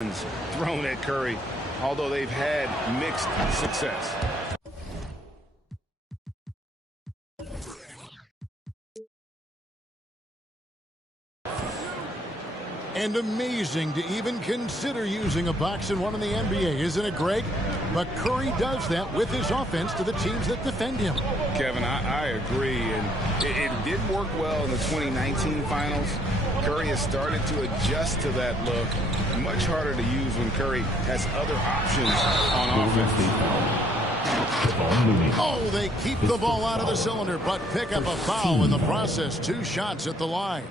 thrown at Curry, although they've had mixed success. And amazing to even consider using a box and one in the NBA, isn't it, Greg? But Curry does that with his offense to the teams that defend him. Kevin, I agree, and it did work well in the 2019 finals. Curry has started to adjust to that look. Much harder to use when Curry has other options on offense. Oh, they keep the ball out of the cylinder, but pick up a foul in the process. 2 shots at the line.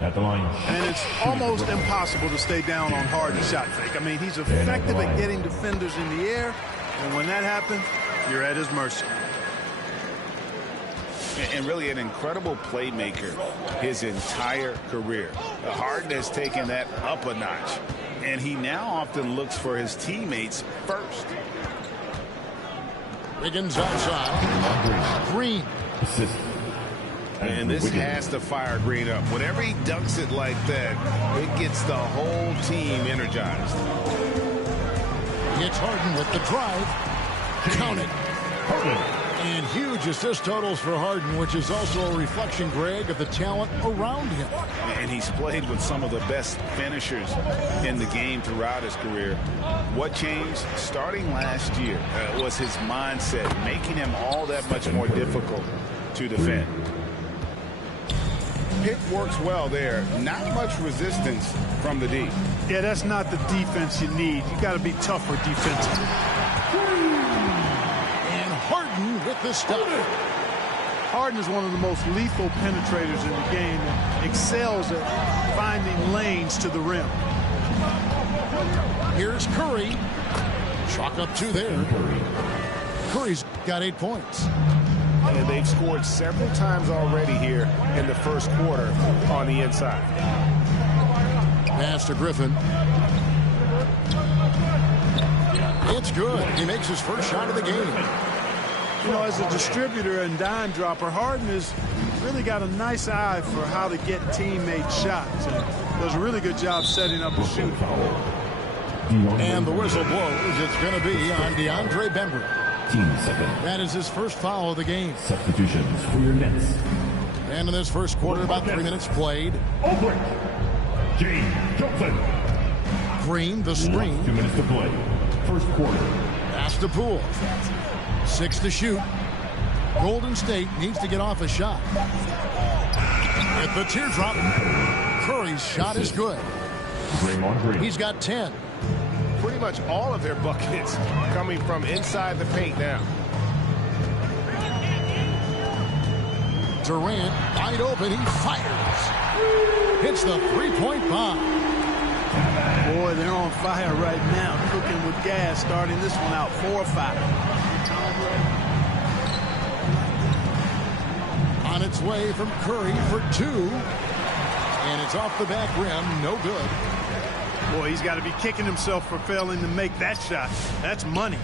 And it's almost impossible to stay down on Harden's shot fake. I mean, he's effective at getting defenders in the air, and when that happens, you're at his mercy. And really an incredible playmaker his entire career. Harden has taken that up a notch, and he now often looks for his teammates first. Wiggins outside. Green. And this has to fire Green up. Whenever he dunks it like that, it gets the whole team energized. It's Harden with the drive. Count it. And huge assist totals for Harden, which is also a reflection, Greg, of the talent around him. And he's played with some of the best finishers in the game throughout his career. What changed starting last year was his mindset, making him all that much more difficult to defend. Pick works well there. Not much resistance from the D. Yeah, that's not the defense you need. You got to be tougher defensively. And Harden with the stop. Harden is one of the most lethal penetrators in the game and excels at finding lanes to the rim. Here's Curry. Chalk up 2 there. Curry's got 8 points. And they've scored several times already here in the first quarter on the inside. Pass to Griffin. It's good. He makes his first shot of the game. You know, as a distributor and dime dropper, Harden has really got a nice eye for how to get teammate shots. And does a really good job setting up a shoot. And the whistle blows. It's going to be on DeAndre Bembry. That is his first foul of the game. Substitutions for your Nets. And in this first quarter, about 3 minutes played. James Johnson. Green, the screen. 2 minutes to play. First quarter. Pass to Poole. 6 to shoot. Golden State needs to get off a shot. At the teardrop, Curry's shot is good. He's got 10. Pretty much all of their buckets coming from inside the paint now. Durant, wide open, he fires. Hits the 3-point bomb. Boy, they're on fire right now, cooking with gas, starting this one out 4-5. On its way from Curry for 2. And it's off the back rim, no good. Boy, he's got to be kicking himself for failing to make that shot. That's money.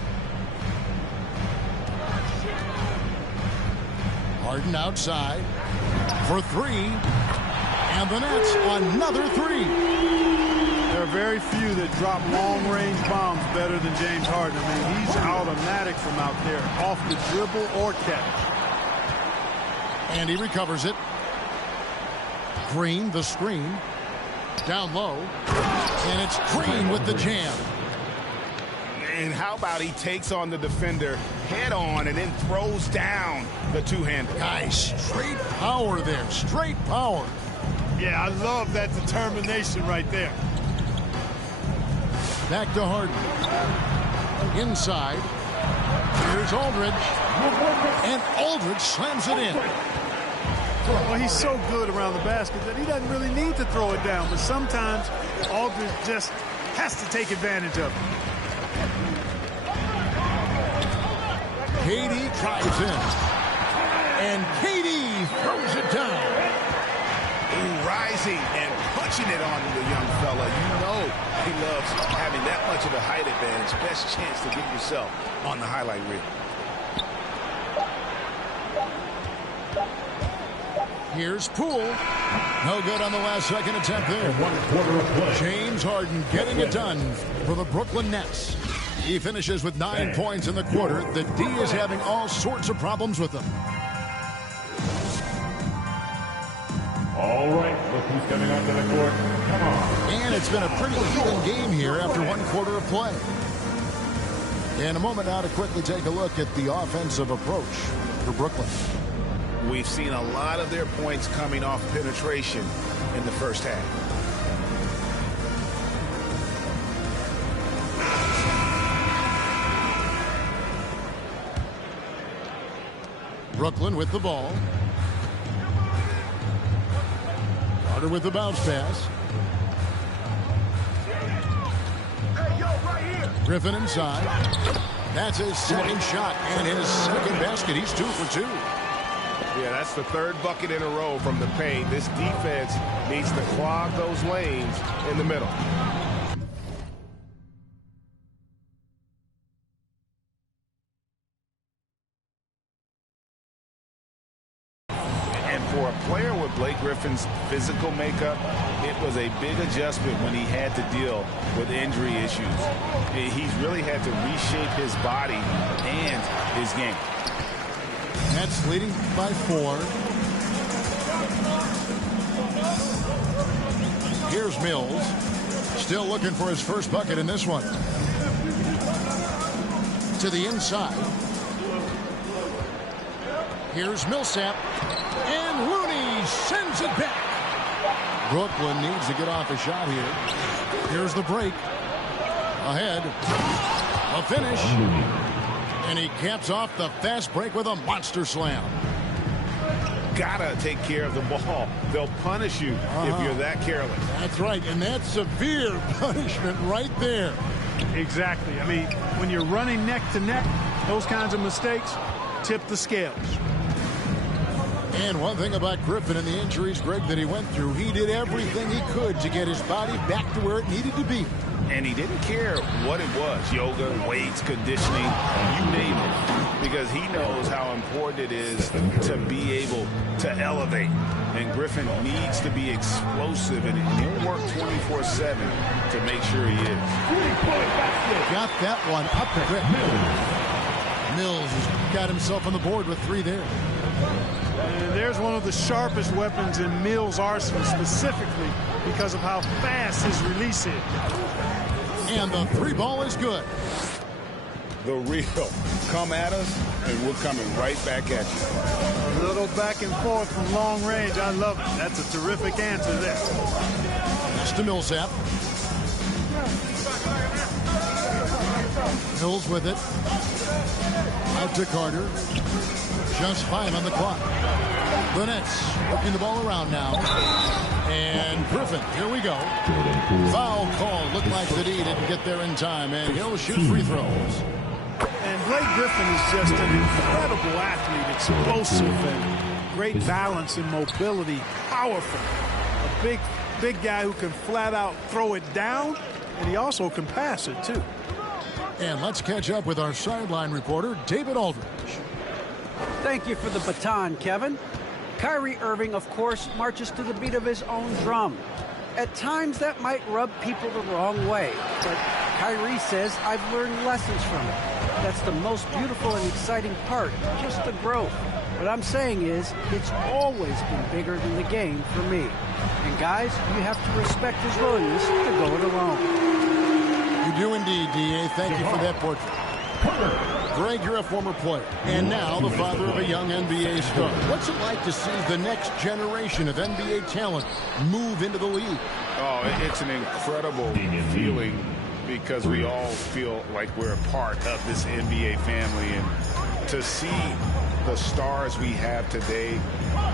Harden outside for 3. And the Nets, another 3. There are very few that drop long-range bombs better than James Harden. I mean, he's automatic from out there, off the dribble or catch. And he recovers it. Green, the screen. Down low. And it's Green with the jam. And how about he takes on the defender head on and then throws down the two-hander. Guys, straight power there. Straight power. Yeah, I love that determination right there. Back to Harden. Inside. Here's Aldridge. And Aldridge slams it in. Well, he's so good around the basket that he doesn't really need to throw it down. But sometimes Aldridge just has to take advantage of it. KD drives in. And KD throws it down. Ooh, rising and punching it on the young fella. You know he loves having that much of a height advantage. Best chance to get yourself on the highlight reel. Here's Poole. No good on the last second attempt there. 1 quarter of play. James Harden getting it done for the Brooklyn Nets. He finishes with 9 points in the quarter. The D is having all sorts of problems with them. All right, look who's coming onto the court. Come on. And it's been a pretty even game here after 1 quarter of play. In a moment now to quickly take a look at the offensive approach for Brooklyn. We've seen a lot of their points coming off penetration in the first half. Brooklyn with the ball. Carter with the bounce pass. Griffin inside. That's his second shot and his second basket. He's 2 for 2. Yeah, that's the 3rd bucket in a row from the paint. This defense needs to clog those lanes in the middle. And for a player with Blake Griffin's physical makeup, it was a big adjustment when he had to deal with injury issues. He's really had to reshape his body and his game. Nets leading by 4. Here's Mills. Still looking for his first bucket in this one. To the inside. Here's Millsap. And Looney sends it back. Brooklyn needs to get off a shot here. Here's the break. Ahead. A finish. And he caps off the fast break with a monster slam. Gotta take care of the ball. They'll punish you if you're that careless. That's right, and that's severe punishment right there. Exactly. I mean, when you're running neck to neck, those kinds of mistakes tip the scales. And one thing about Griffin and the injuries, Greg, that he went through, he did everything he could to get his body back to where it needed to be. And he didn't care what it was, yoga, weights, conditioning, you name it, because he knows how important it is to be able to elevate. And Griffin needs to be explosive, and he'll work 24/7 to make sure he is. Got that one up quick. Mills has got himself on the board with 3 there. And there's one of the sharpest weapons in Mills' arsenal, specifically because of how fast his release is. And the 3 ball is good. The real come at us, and we're coming right back at you. A little back and forth from long range. I love it. That's a terrific answer there. That's to Millsap. Mills with it. Out to Carter. Just 5 on the clock. The Nets working the ball around now. And Griffin, here we go. Foul call. Looked like the D didn't get there in time, and he'll shoot free throws. And Blake Griffin is just an incredible athlete, explosive and great balance and mobility, powerful. A big guy who can flat out throw it down, and he also can pass it too. And let's catch up with our sideline reporter, David Aldridge. Thank you for the baton, Kevin. Kyrie Irving, of course, marches to the beat of his own drum. At times, that might rub people the wrong way, but Kyrie says, I've learned lessons from it. That's the most beautiful and exciting part, just the growth. What I'm saying is, it's always been bigger than the game for me. And guys, you have to respect his willingness to go it alone. You do indeed, D.A. Thank you for that portrait. Greg, you're a former player, and now the father of a young NBA star. What's it like to see the next generation of NBA talent move into the league? Oh, it's an incredible feeling because we all feel like we're a part of this NBA family. And to see the stars we have today,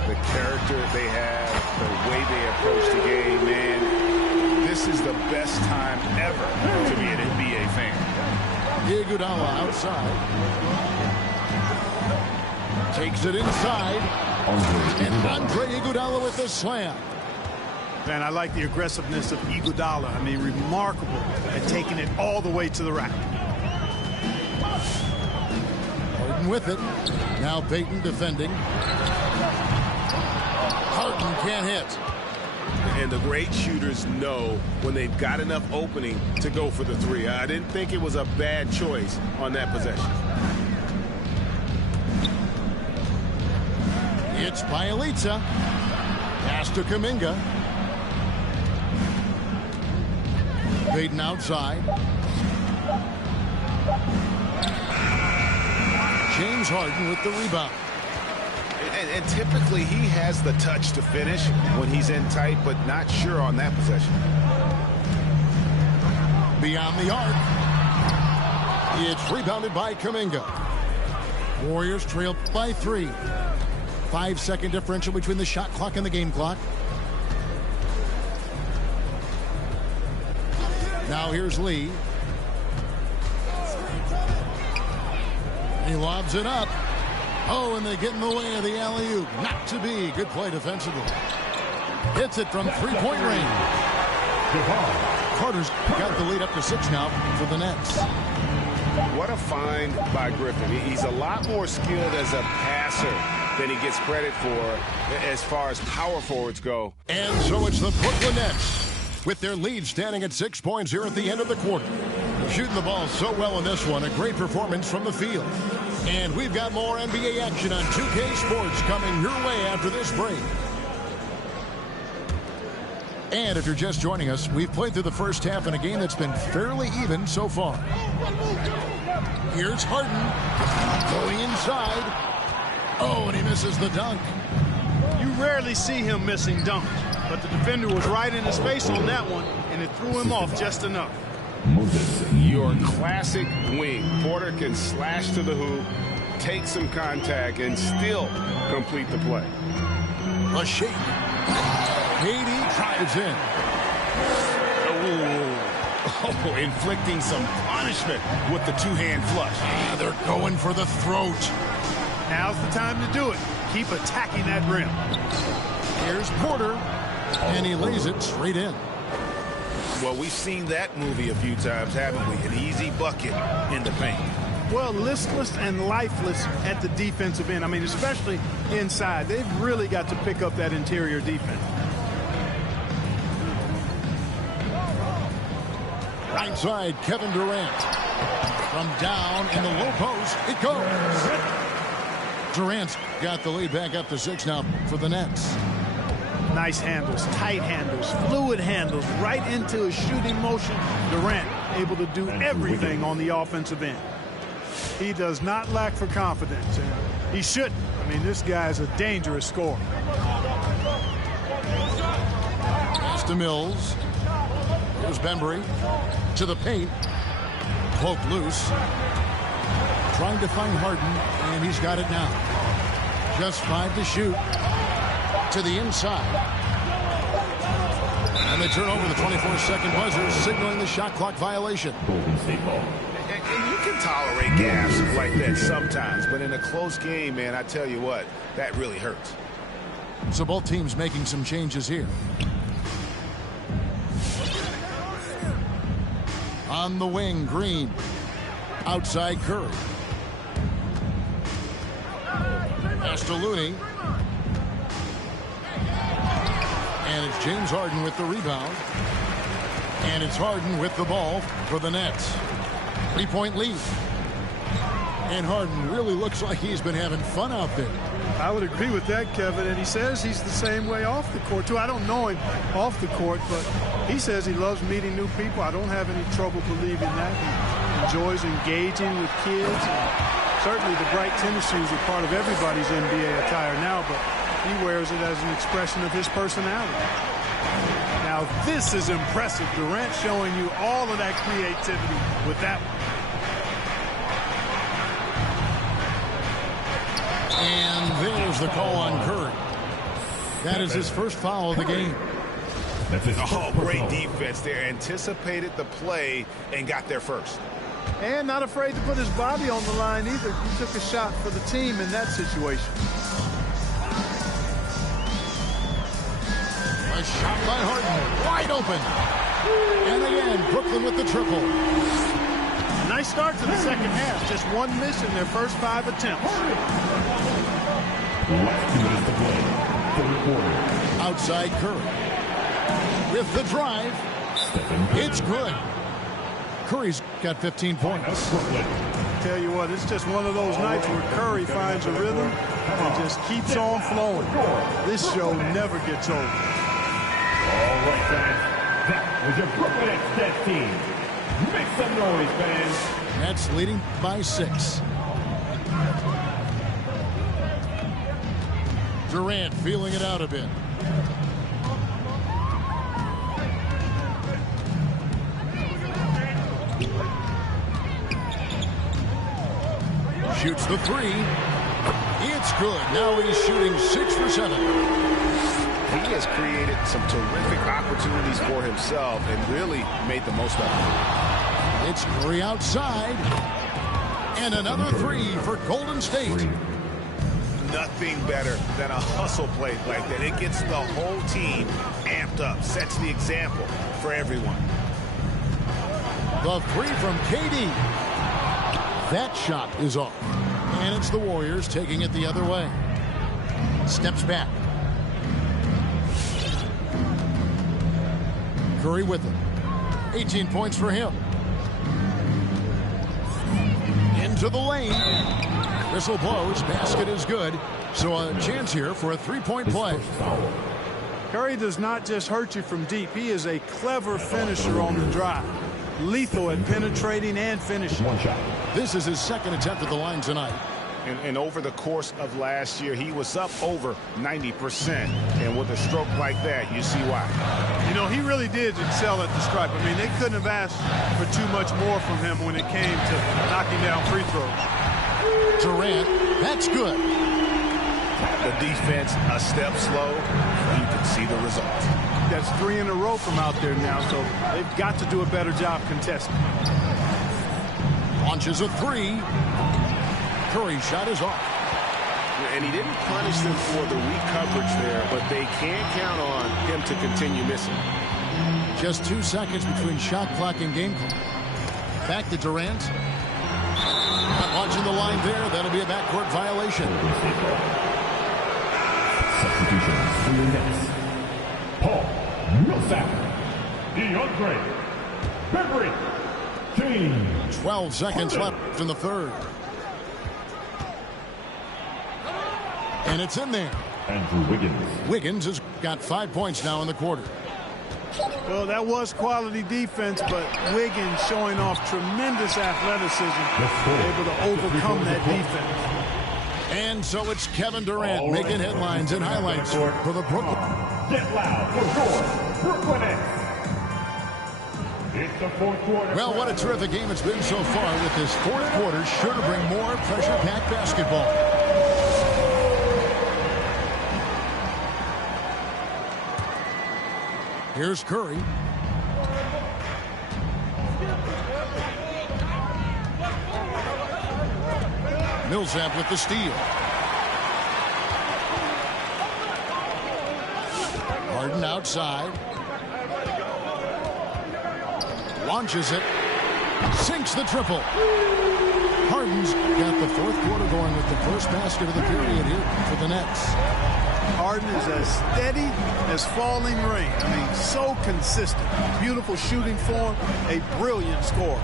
the character they have, the way they approach the game, man, this is the best time ever to be an NBA fan. Iguodala outside. Takes it inside. And Andre Iguodala with the slam. Man, I like the aggressiveness of Iguodala. I mean, remarkable at taking it all the way to the rack. Harden with it. Now Payton defending. Harden can't hit. And the great shooters know when they've got enough opening to go for the three. I didn't think it was a bad choice on that possession. It's Bjelica. Pass to Kuminga. Baden outside. James Harden with the rebound. And typically he has the touch to finish when he's in tight, but not sure on that possession. Beyond the arc. It's rebounded by Kuminga. Warriors trail by 3. 5-second differential between the shot clock and the game clock. Now here's Lee. He lobs it up. Oh, and they get in the way of the alley-oop. Not to be. Good play defensively. Hits it from three-point range. Carter's got the lead up to 6 now for the Nets. What a find by Griffin. He's a lot more skilled as a passer than he gets credit for as far as power forwards go. And so it's the Brooklyn Nets with their lead standing at 6 points here at the end of the quarter. Shooting the ball so well in this one. A great performance from the field. And we've got more NBA action on 2K Sports coming your way after this break. And if you're just joining us, we've played through the first half in a game that's been fairly even so far. Here's Harden going inside. Oh, and he misses the dunk. You rarely see him missing dunks, but the defender was right in his face on that one, and it threw him off just enough. Your classic wing. Porter can slash to the hoop, take some contact, and still complete the play. A shake. KD drives in. Oh, inflicting some punishment with the two-hand flush. Yeah, they're going for the throat. Now's the time to do it. Keep attacking that rim. Here's Porter, and he lays it straight in. Well, we've seen that movie a few times, haven't we? An easy bucket in the paint. Well, listless and lifeless at the defensive end. I mean, especially inside. They've really got to pick up that interior defense. Right side, Kevin Durant. From down in the low post, it goes. Durant's got the lead back up to 6 now for the Nets. Nice handles, tight handles, fluid handles, right into his shooting motion. Durant able to do everything on the offensive end. He does not lack for confidence, and he shouldn't. I mean, this guy's a dangerous scorer. Pass to Mills. Here's Bembry to the paint. Cloak loose. Trying to find Harden, and he's got it now. Just 5 to shoot. To the inside. And they turn over the 24-second buzzer, signaling the shot clock violation. And you can tolerate gaps like that sometimes, but in a close game, man, I tell you what, that really hurts. So both teams making some changes here. On the wing, Green. Outside, Curry. Pass to Looney. And it's James Harden with the rebound. And it's Harden with the ball for the Nets. 3-point lead. And Harden really looks like he's been having fun out there. I would agree with that, Kevin. And he says he's the same way off the court, too. I don't know him off the court, but he says he loves meeting new people. I don't have any trouble believing that. He enjoys engaging with kids. Certainly the bright tennis shoes are part of everybody's NBA attire now, but he wears it as an expression of his personality. Now, this is impressive. Durant showing you all of that creativity with that one. And there's the call on Curry. That is his first foul of the game. Oh, great defense there. Anticipated the play and got there first. And not afraid to put his body on the line either. He took a shot for the team in that situation. A shot by Harden, wide open. And again, Brooklyn with the triple. Nice start to the second half. Just one miss in their first 5 attempts. Last 2 minutes to play. quarter. Outside Curry. With the drive. It's good. Curry's got 15 points. Tell you what, it's just one of those nights where Curry finds a rhythm and just keeps on flowing. This show never gets old. All right, fans. That was your Brooklyn Nets team. Make some noise, fans. Nets leading by 6. Durant feeling it out a bit. Shoots the 3. It's good. Now he's shooting 6 for 7. He has created some terrific opportunities for himself and really made the most of it. It's Curry outside. And another 3 for Golden State. Nothing better than a hustle play like that. It gets the whole team amped up, sets the example for everyone. The 3 from KD. That shot is off. And it's the Warriors taking it the other way. Steps back. Curry with it. 18 points for him. Into the lane. Whistle blows. Basket is good. So a chance here for a three-point play. Curry does not just hurt you from deep. He is a clever finisher on the drive. Lethal at penetrating and finishing. One shot. This is his second attempt at the line tonight. And over the course of last year, he was up over 90%. And with a stroke like that, you see why. You know, he really did excel at the stripe. I mean, they couldn't have asked for too much more from him when it came to knocking down free throws. Durant, that's good. The defense a step slow. You can see the result. That's 3 in a row from out there now, so they've got to do a better job contesting. Launches a 3. Curry's shot is off. And he didn't punish them for the weak coverage there, but they can't count on him to continue missing. Just 2 seconds between shot clock and game clock. Back to Durant. Not watching the line there. That'll be a backcourt violation. Substitutions for your Nets. Paul Millsap. DeAndre Bembry. James. 12 seconds left in the third. And it's in there. Andrew Wiggins. Wiggins has got 5 points now in the quarter. Well, that was quality defense, but Wiggins showing off tremendous athleticism, able to overcome that defense. And so it's Kevin Durant making headlines and highlights for the Brooklyn. Get loud for your Brooklyn Nets. It's the fourth quarter. Well, what a terrific game it's been so far, with this fourth quarter sure to bring more pressure-packed basketball. Here's Curry. Millsap with the steal. Harden outside. Launches it. Sinks the triple. Harden's got the fourth quarter going with the first basket of the period here for the Nets. Harden is as steady as falling rain. I mean, so consistent. Beautiful shooting form, a brilliant scorer.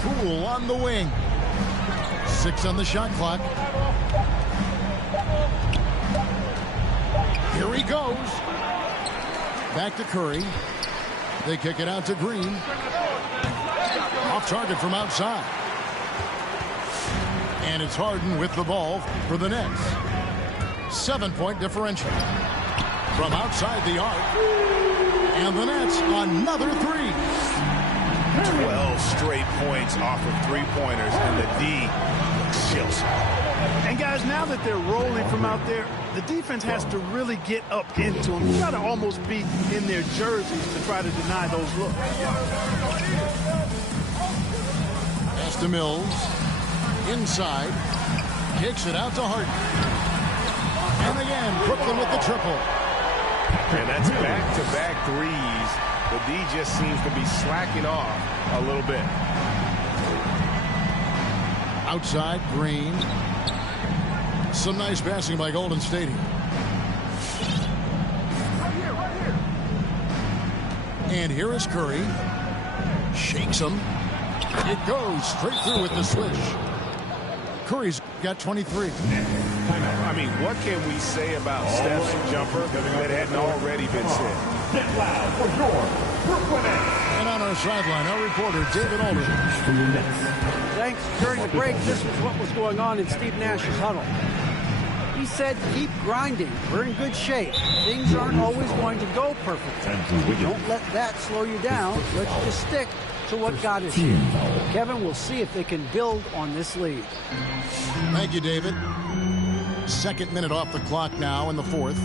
Poole on the wing. 6 on the shot clock. Here he goes. Back to Curry. They kick it out to Green. Off target from outside. And it's Harden with the ball for the Nets. 7-point differential. From outside the arc. And the Nets another 3. 12 straight points off of three-pointers, and the D looks chills. And guys, now that they're rolling from out there, the defense has to really get up into them. You got to almost be in their jerseys to try to deny those looks. Pass to Mills. Inside. Kicks it out to Harden. And again, Brooklyn with the triple. And that's back-to-back threes. The D just seems to be slacking off a little bit. Outside, Green. Some nice passing by Golden State. And here is Curry. Shakes him. It goes straight through with the switch. Curry's got 23. I mean, what can we say about Steph's jumper that hadn't already been said? And on our sideline, our reporter, David Aldridge. Thanks. During the break, this was what was going on in Steve Nash's huddle. He said, keep grinding. We're in good shape. Things aren't always going to go perfectly. Don't let that slow you down. Let's just stick to what got us here. Kevin, we'll see if they can build on this lead. Thank you, David. Second minute off the clock now in the fourth.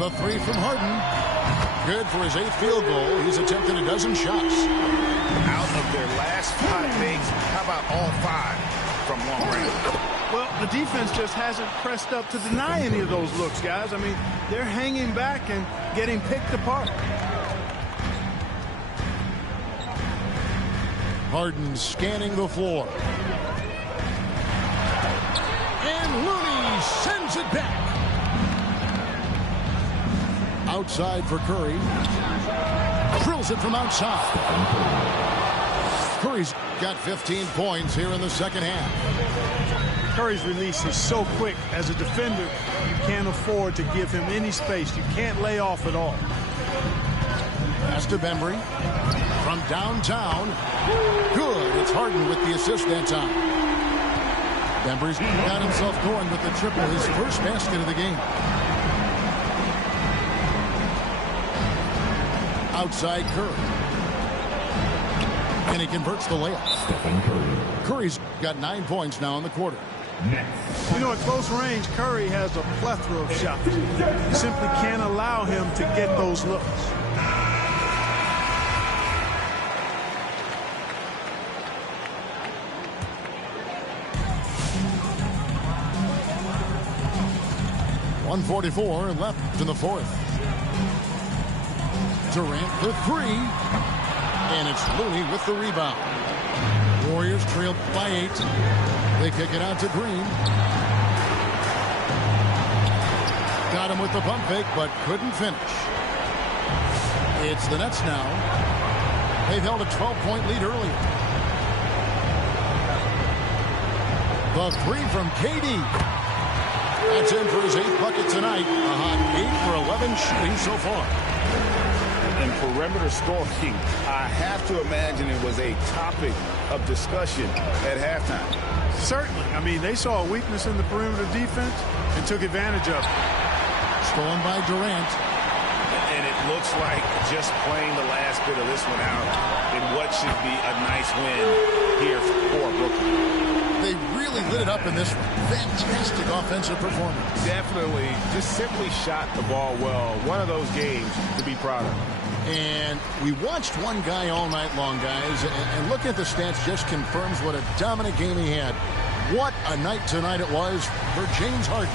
The three from Harden. Good for his 8th field goal. He's attempted a dozen shots. Out of their last 5 makes, how about all 5 from long range? Well, the defense just hasn't pressed up to deny any of those looks, guys. I mean, they're hanging back and getting picked apart. Harden scanning the floor. And Looney sends it back. Outside for Curry. Drills it from outside. Curry's got 15 points here in the second half. Curry's release is so quick. As a defender, you can't afford to give him any space. You can't lay off at all. Pass to Bembry. From downtown. Good. It's Harden with the assist that time. Bembry's got himself going with the triple, his first basket of the game. Outside Curry. And he converts the layup. Curry's got 9 points now in the quarter. You know, at close range, Curry has a plethora of shots. You simply can't allow him to get those looks. .144 left in the fourth. Durant for 3. And it's Looney with the rebound. Warriors trailed by 8. They kick it out to Green. Got him with the pump fake, but couldn't finish. It's the Nets now. They've held a 12-point lead earlier. The 3 from KD. That's in for his 8th bucket tonight. A hot 8 for 11 shooting so far. And perimeter scoring, I have to imagine it was a topic of discussion at halftime. Certainly. I mean, they saw a weakness in the perimeter defense and took advantage of it. Stolen by Durant. And it looks like just playing the last bit of this one out in what should be a nice win here for Brooklyn. They really lit it up in this one. Fantastic offensive performance. Definitely just simply shot the ball well. One of those games to be proud of. And we watched one guy all night long, guys, and looking at the stats just confirms what a dominant game he had. What a night tonight it was for James Harden.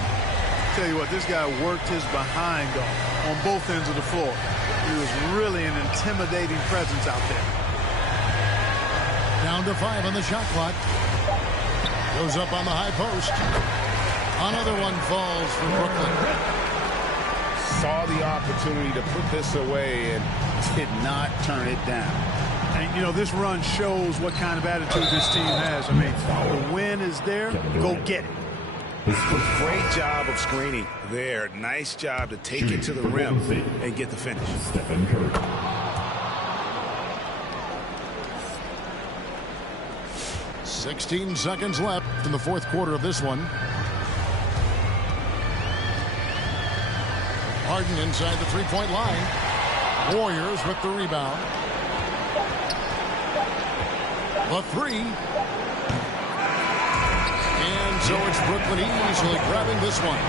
Tell you what, this guy worked his behind off on both ends of the floor. He was really an intimidating presence out there. Down to 5 on the shot clock. Goes up on the high post. Another one falls for Brooklyn. Saw the opportunity to put this away and did not turn it down. And, you know, this run shows what kind of attitude this team has. I mean, the win is there. Go get it. Great job of screening there. Nice job to take it to the rim and get the finish. 16 seconds left in the fourth quarter of this one. Harden inside the three-point line. Warriors with the rebound. The 3. And so it's Brooklyn easily grabbing this one.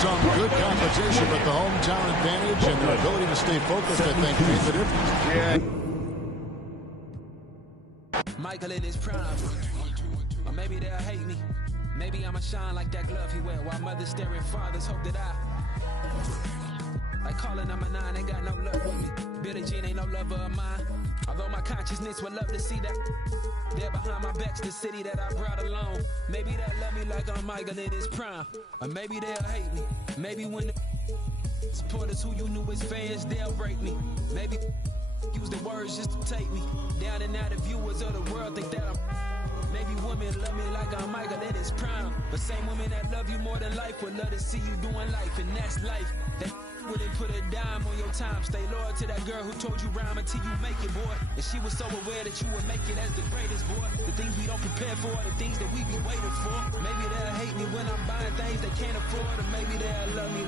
Some good competition, but the hometown advantage and their ability to stay focused, I think, made the difference. Yeah. Michael in his prime. Or maybe they'll hate me. Maybe I'ma shine like that glove he wear while mothers staring fathers hope that I like calling number 9 ain't got no love with me. Billie Jean ain't no lover of mine. Although my consciousness would love to see that. There behind my back's the city that I brought along. Maybe they'll love me like I'm Michael in his prime. Or maybe they'll hate me. Maybe when the supporters who you knew as fans, they'll break me. Maybe use the words just to take me down and out. The viewers of the world think that I'm. Maybe women love me like I'm Michael in his prime. But same women that love you more than life would love to see you doing life. And that's life. That wouldn't put a dime on your time. Stay loyal to that girl who told you rhyme until you make it, boy. And she was so aware that you would make it as the greatest, boy. The things we don't prepare for, the things that we be waiting for. Maybe they'll hate me when I'm buying things they can't afford. Or maybe they'll love me